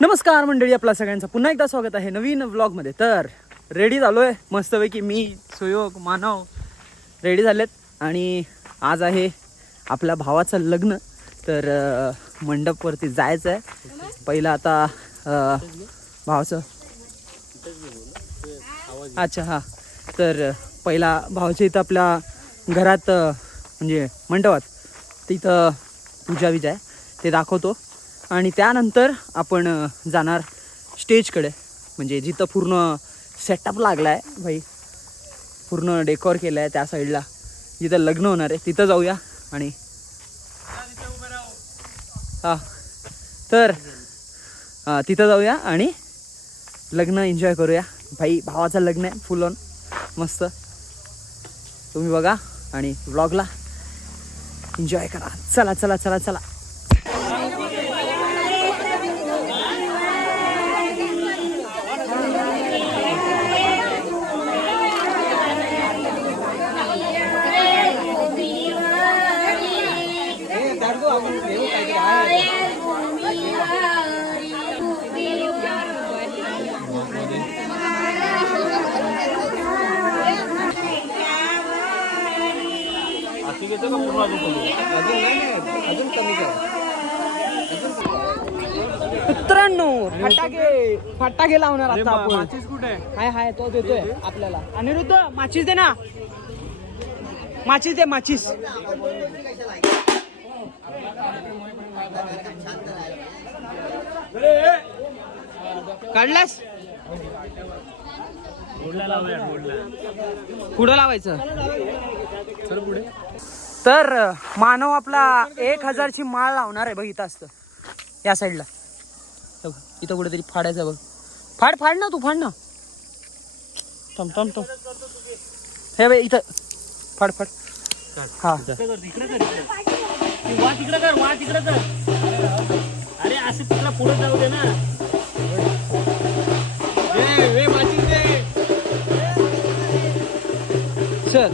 नमस्कार मंडळी, आपला सगळ्यांचं पुन्हा एकदा स्वागत आहे नवीन व्लॉगमध्ये. तर रेडी झालो आहे मस्तपैकी, मी सुयोग मानव रेडी झालेत आणि आज आहे आपल्या भावाचं लग्न. तर मंडपवरती जायचं आहे पहिलं. आता भावाचं अच्छा हां, तर पहिला भावाच्या इथं आपल्या घरात म्हणजे मंडपात तिथं पूजा विजा आहे ते दाखवतो आणि त्यानंतर आपण जाणार स्टेजकडे, म्हणजे जिथं पूर्ण सेटअप लागला आहे भाई, पूर्ण डेकोर केलं आहे त्या साईडला जिथं लग्न होणार आहे तिथं जाऊया. आणि हां, तर तिथं जाऊया आणि लग्न एन्जॉय करूया भाई. भावाचं लग्न आहे फुल ऑन मस्त. तुम्ही बघा आणि व्लॉगला एन्जॉय करा. चला चला चला चला. मित्रांनो, फटाके लावणार आता आपण. माचीस कुठे हाय? हाय तो देतोय आपल्याला. अनिरुद्ध माचीस दे ना, माचीस दे, माचीस. काढलास? पुढं लावायचं. तर मानव आपला 1000ची माळ लावणार आहे बघ. इथं असतं या साईडला, इथं कुठेतरी फाडायचं बघ. फाड फाड ना, तू फाड ना. टम टम टम. हे बाई इथं फाड फाड. हा तिकडे कर. अरे असं तिकडे पुढे जाऊ दे ना. चल.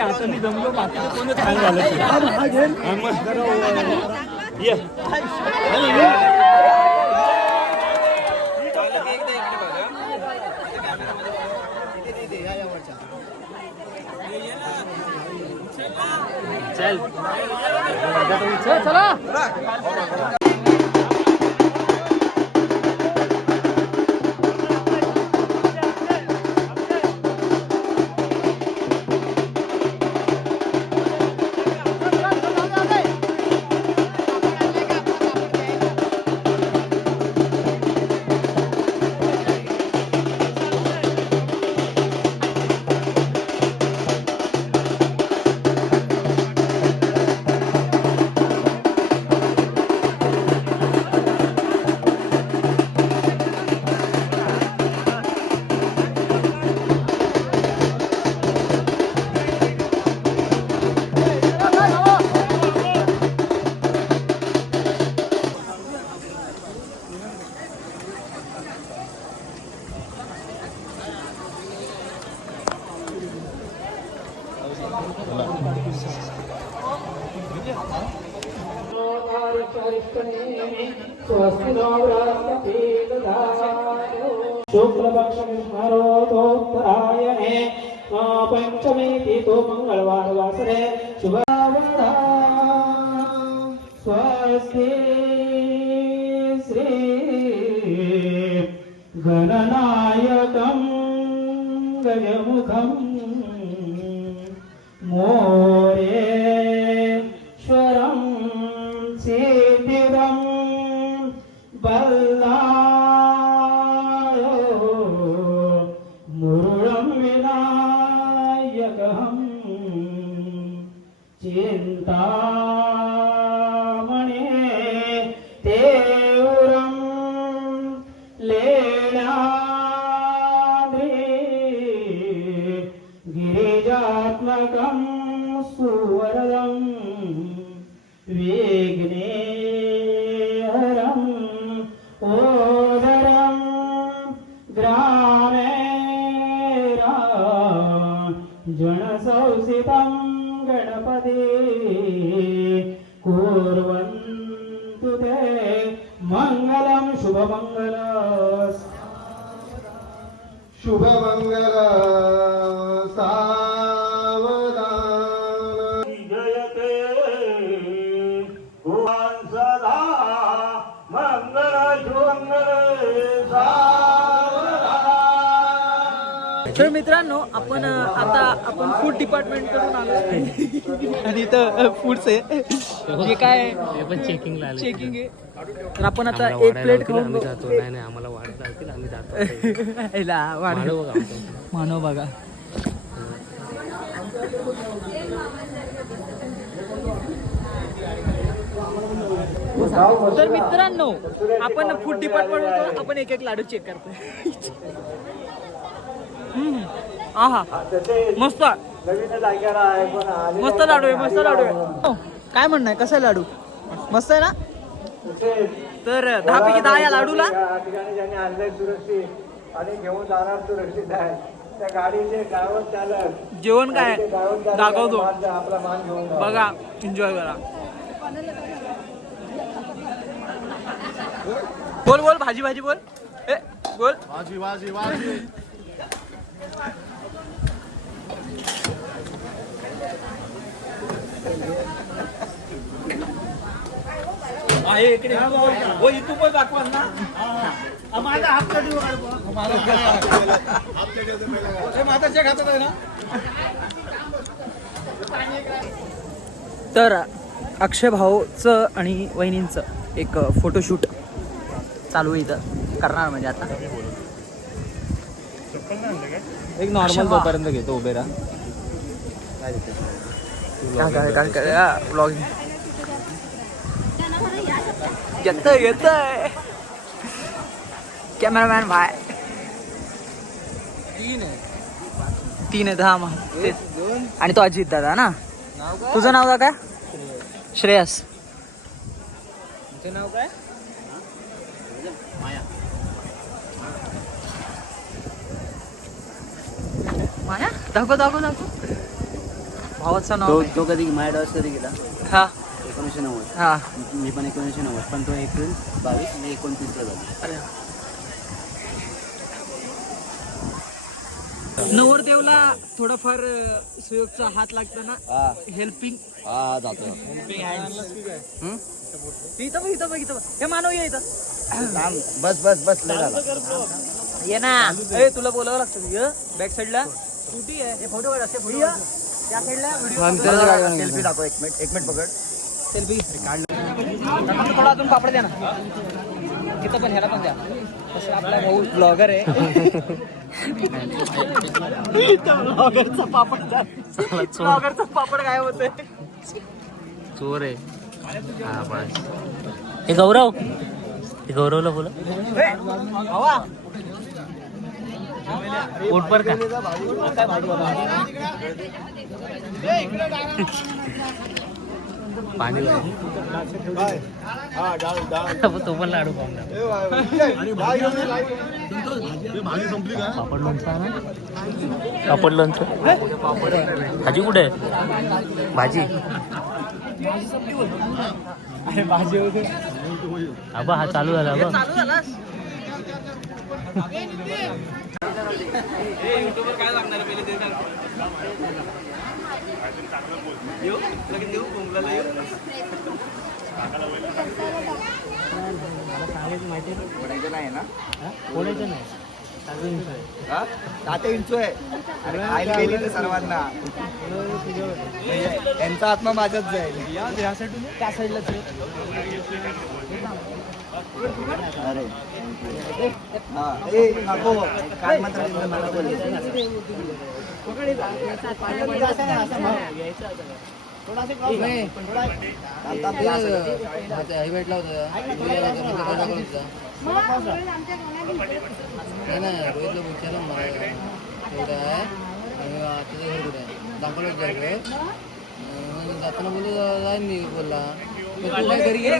हाताने जमलो, बाकी कोणच छान झालं. चल चला. स्वस्ति नो बृहस्पतिर्दधातु शुक्लपक्षविष्णुरोधोत्तरायणे पंचमी तिथो मंगलवार वासरे शुभवरा स्वस्ति श्री गणनायकं गजमुखं मोरेश्वरं सिद्धिदं बल्लाळो मुरुळं विनायकं चिन्तामणे तेवरं लेणाद्रि गिरिजात्मकं सुवरदं विघ्नेहरं ओदरं ग्रामेरा जनसंसितं गणपति कुर्वन्तु ते मङ्गलं शुभमंगल सावधान जयते भुवन सदा मंगल शुभंगल सावधान. तर मित्रांनो आपण फूड डिपार्टमेंट कडून आलो आणि इथं फूड्स आहे जे काय चेकिंग आहे. तर आपण आता एक प्लेट खाऊन जातो. नाही आम्हाला वाढत लागतील, आम्ही जातो. मानव बघा. तर मित्रांनो आपण फूड डिपार्टमेंट आपण एक एक लाडू चेक करतोय. आहा मस्त मस्त लाडू आहे, मस्त लाडू आहे. काय म्हणणं आहे, कसा आहे लाडू? मस्त आहे ना? तर 10 पैकी 10 या लाडूला. या ठिकाणी ज्यांनी आणलंय सुरक्षित आणि घेऊन जाणार सुरक्षित आहे त्या गाडीचे ड्रायव्हर चालक जेवण काय दाखवतो आपला मान घेऊन जा. बघा, एन्जॉय करा. बोल बोल भाजी भाजी बोल. ए बोल. वाजी वाजी वाजी इकडे हो, इथून पण दाखवा ना. माझा हात कधी माझा चेक हातात आहे ना. तर अक्षय भाऊचं आणि वहिनींचं एक फोटोशूट चालू आहे इथं करणार. म्हणजे आता एक नॉर्मल तोपर्यंत घेतो उभे राहा. ब्लॉगिंग येतंय कॅमेरामॅन भाई. 3 आहेत हा. मग तेच. आणि तो अजित दादा ना. तुझं नाव काय? श्रेयस. तुझं नाव काय? माया. दाखव भावाचं नाव. तो कधी माझ्या डॉस कधी गेला? हा 1990. हा. मी पण 1990, पण तो एप्रिल 22 मी 29 ला झालो. नवरदेवला थोडंफार सुयोगचा हात लागतो ना. हेल्पिंग जातो. इथं बघ. हे मानव ये इथं. बस लय झाला. ये ना. ए तुला बोलावं लागतं. बॅक साईडला स्कूटी आहे. फोटो काढ. त्या साईडला व्हिडिओ. सेल्फी दाखव. एक मिनिट पकड. सेल्फी काढलं. थोडा अजून पापड द्या ना. इथं पण ह्याला पण द्या. तसं आपला भाऊ ब्लॉगर आहे. ब्लॉगरचा पापड द्या. ब्लॉगरचा पापड काय होतंय? चोर आहे. हा बस. हे गौरवला बोला. भावा पोट पर का? काय भाजी पाणी तो पण लाडू पाहून पापड लोणचं ना. पापड लोणचं. भाजी कुठे आहे? भाजी आबा हा चालू झाला बघ. बोलायचं नाही ना बोलायचं नाही. हा? 7 इंच आहे अरे खायला गेली तर सर्वांना त्यांचा आत्मा माझ्याच जाईल अरे हा ए नको काय मात्र मला बोलायचं जाताना बोलू जाईन मी बोलला घरी गेली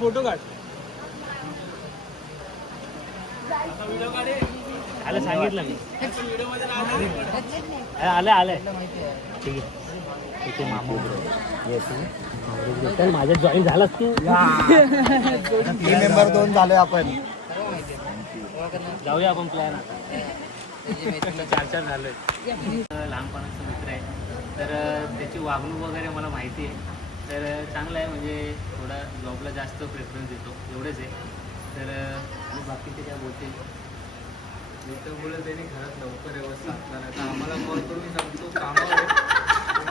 फोटो काढ आलं सांगितलं मी. आलंय ठीक आहे. इथे मामा चल माझ्यात जॉईन झालास तू. 3 मेंबर 2 झालोय आपण जाऊया आपण प्लॅन. 4 झालोय. लहानपणाचा मित्र आहे तर त्याची वागणूक वगैरे मला माहिती आहे. तर चांगलं आहे म्हणजे थोडा जॉबला जास्त प्रेफरन्स देतो एवढंच आहे. तर बाकीचे काय बोलतील मित्रामुळे त्यांनी घरात लवकर व्यवस्था असला नाही तर आम्हाला कॉल करून सांगतो कामावर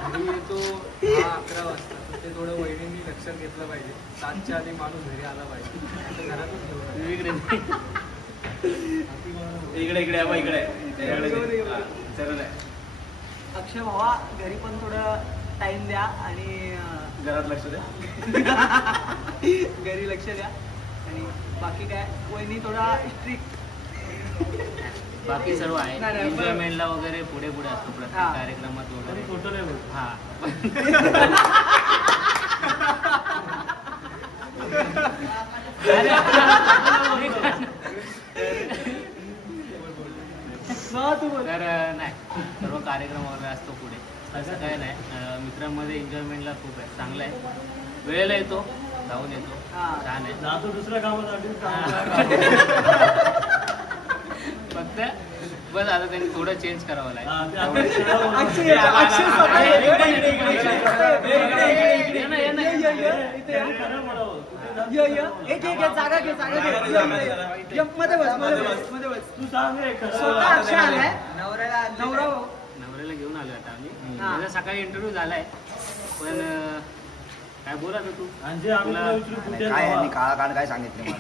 घरी येतो 10-11 वाजता तर ते थोडं वहिनींनी लक्षात घेतलं पाहिजे. 7च्या आधी माणूस घरी आला पाहिजे तर घरातच ठेवलं इकडे आबा इकडे सरळ आहे. अक्षय भावा घरी पण थोडं टाइम द्या आणि घरात लक्ष द्या. घरी लक्ष द्या आणि बाकी काय वहिनी थोडा स्ट्रिक्ट. बाकी सर्व आहे नाही, एन्जॉयमेंटला वगैरे पुढे असतो प्रत्येक हा. कार्यक्रमात वगैरे. फोटो नाही बोल. हा तर नाही सर्व कार्यक्रम वगैरे असतो पुढे असं काय नाही. मित्रांमध्ये एन्जॉयमेंटला खूप आहे चांगलं आहे. वेळेला येतो जाऊन येतो छान आहे. जातो दुसऱ्या कामात फक्त बस आता त्यांनी थोडं चेंज करावं लागेल. जागा घे मध्ये बस तू सांग नवरा नवऱ्याला घेऊन आलो आता आम्ही. त्याचा सकाळी इंटरव्ह्यू झालाय पण काय बोला तू काय यांनी काळा काढ काय सांगितलं मला.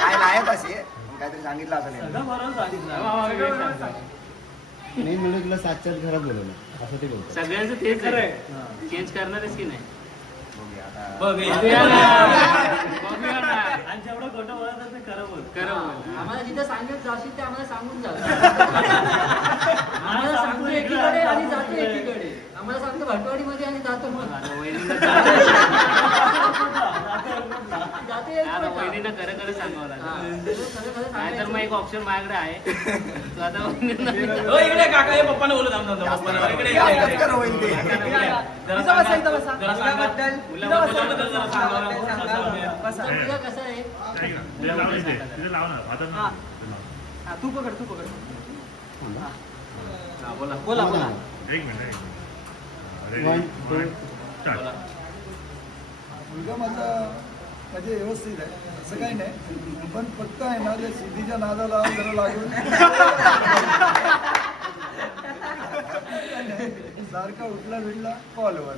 काय नाही तसे काहीतरी सांगितलं असेल नाही म्हणून तुला 7च्या घरात बोलवलं असं ते बोलतो. सगळ्यांचं तेच आहे. चेंज करणारच की नाही. बघूया जेवढं खोटं बोलत ते खरं बोल. आम्हाला जिथं सांगत जाशील ते आम्हाला सांगून जा. आम्हाला सांगतो एकीकडे आणि जातो एकीकडे. आम्हाला सांगतो भटवाडीमध्ये आणि जातो मग आता वहिनीनं खरं खरं सांगावं लागेल. नाही तर मग एक ऑप्शन माझ्याकडे आहे. तू आता तुझं कसं आहे तू पकड बोला मुलगा माझा म्हणजे व्यवस्थित आहे असं काही नाही पण फक्त आहे ना त्या सिद्धीच्या नादाला जरा लागून सारखा उठला भेटला कॉलवर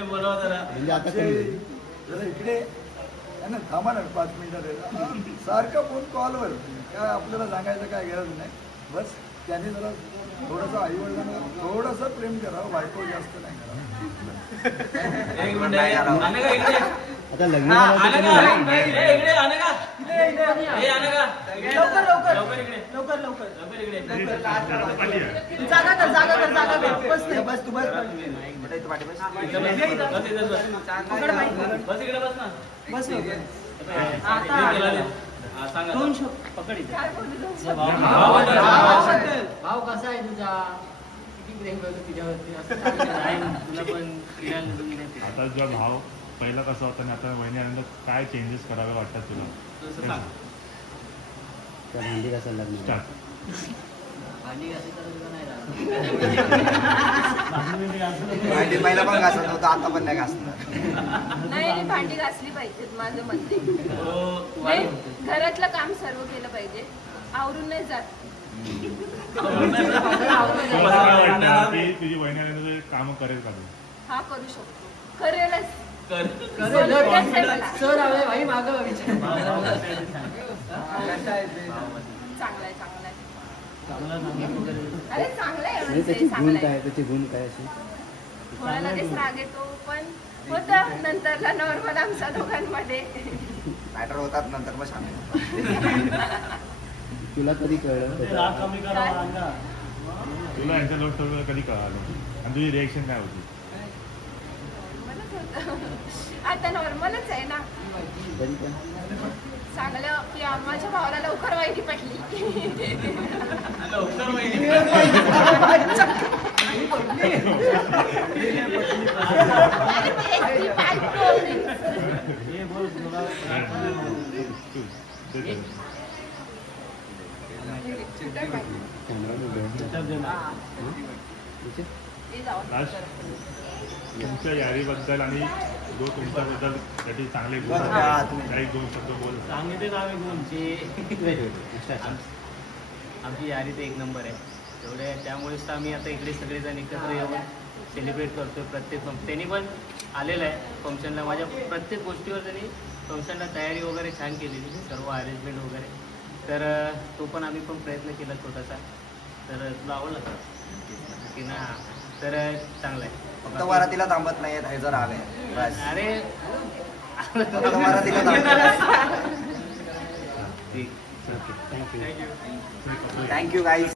म्हणजे आता जरा इकडे आहे ना थांबा ना 5 मिनिटात सारखा फोन कॉलवर काय आपल्याला सांगायचं काय गरज नाही बस त्याने जरा थोडंसं आईवडिलांना थोडंसं प्रेम करावं बायको जास्त नाही करावं आता लग्न बस तू बस भाव कसा आहे तुझा किती प्रेम करतो तिच्यावरती असं सांगितलं. नाही, तुला पण फिरायला घेऊन देते. आता तुझा भाव पहिला कसा होता आणि आता वहिनी आल्यानंतर काय चेंजेस करावे वाटतात तुला? तसं सांग. स्टार्ट. भांडी घासायचं तर तुला नाही राहत. भांडी पहिला पण घासत नव्हतं, आता पण नाही घासणार. नाही भांडी घासली पाहिजेत माझं म्हणते हो, नाही, घरातलं काम सर्व केलं पाहिजे, आवरून नाही जात. तुला काय वाटतं की तुझी वहिनी आल्यानंतर कामं करेल का तू? हा करू शकतो, करेलच. कॉन्फिडन्स सर आले भाई मागं विचार. कशा आहे ते? चांगला आहे, चांगला आहे. चांगला सांगितलं वगैरे. अरे चांगलं आहे म्हणजे चांगलं आहे. त्याचे गुण काय असे? थोडा लगेच राग येतो पण होतं नंतरला नॉर्मल आमच्या दोघांमध्ये. मॅटर होतात नंतर मग शांत. तुला कधी कळलं? तुला यांच्या लव्ह स्टोरीला कधी कळालं आणि तुझी रिएक्शन काय होती? नॉर्मलच होतं. आता नॉर्मलच आहे ना. चांगलं की माझ्या भावाला लवकर वाईटी पटली. अरे ते ST ते जाऊ. लास्ट तुमच्या यारीबद्दल आणि जो तुमच्याबद्दल त्याचे चांगले गुण आहेत, काही दोन शब्द बोल. सांगितले आम्ही गुणचे. आमची यारी तर एक नंबर आहे तेवढे, त्यामुळेच तर आम्ही आता इकडे सगळेजण एकत्र येऊन सेलिब्रेट करतोय. प्रत्येक त्यांनी पण आलेलं आहे फंक्शनला, माझ्या प्रत्येक गोष्टीवर त्यांनी फंक्शनला तयारी वगैरे छान केलेली, सर्व अरेंजमेंट वगैरे. तर तो पण आम्ही पण प्रयत्न केला छोटासा. तर तुला आवडला का की ना? तर चांगलं आहे. फक्त वरातीला थांबत नाहीत, हे जर आले बस. अरे फक्त वरातीला थांबत. ठीक. Thank you guys.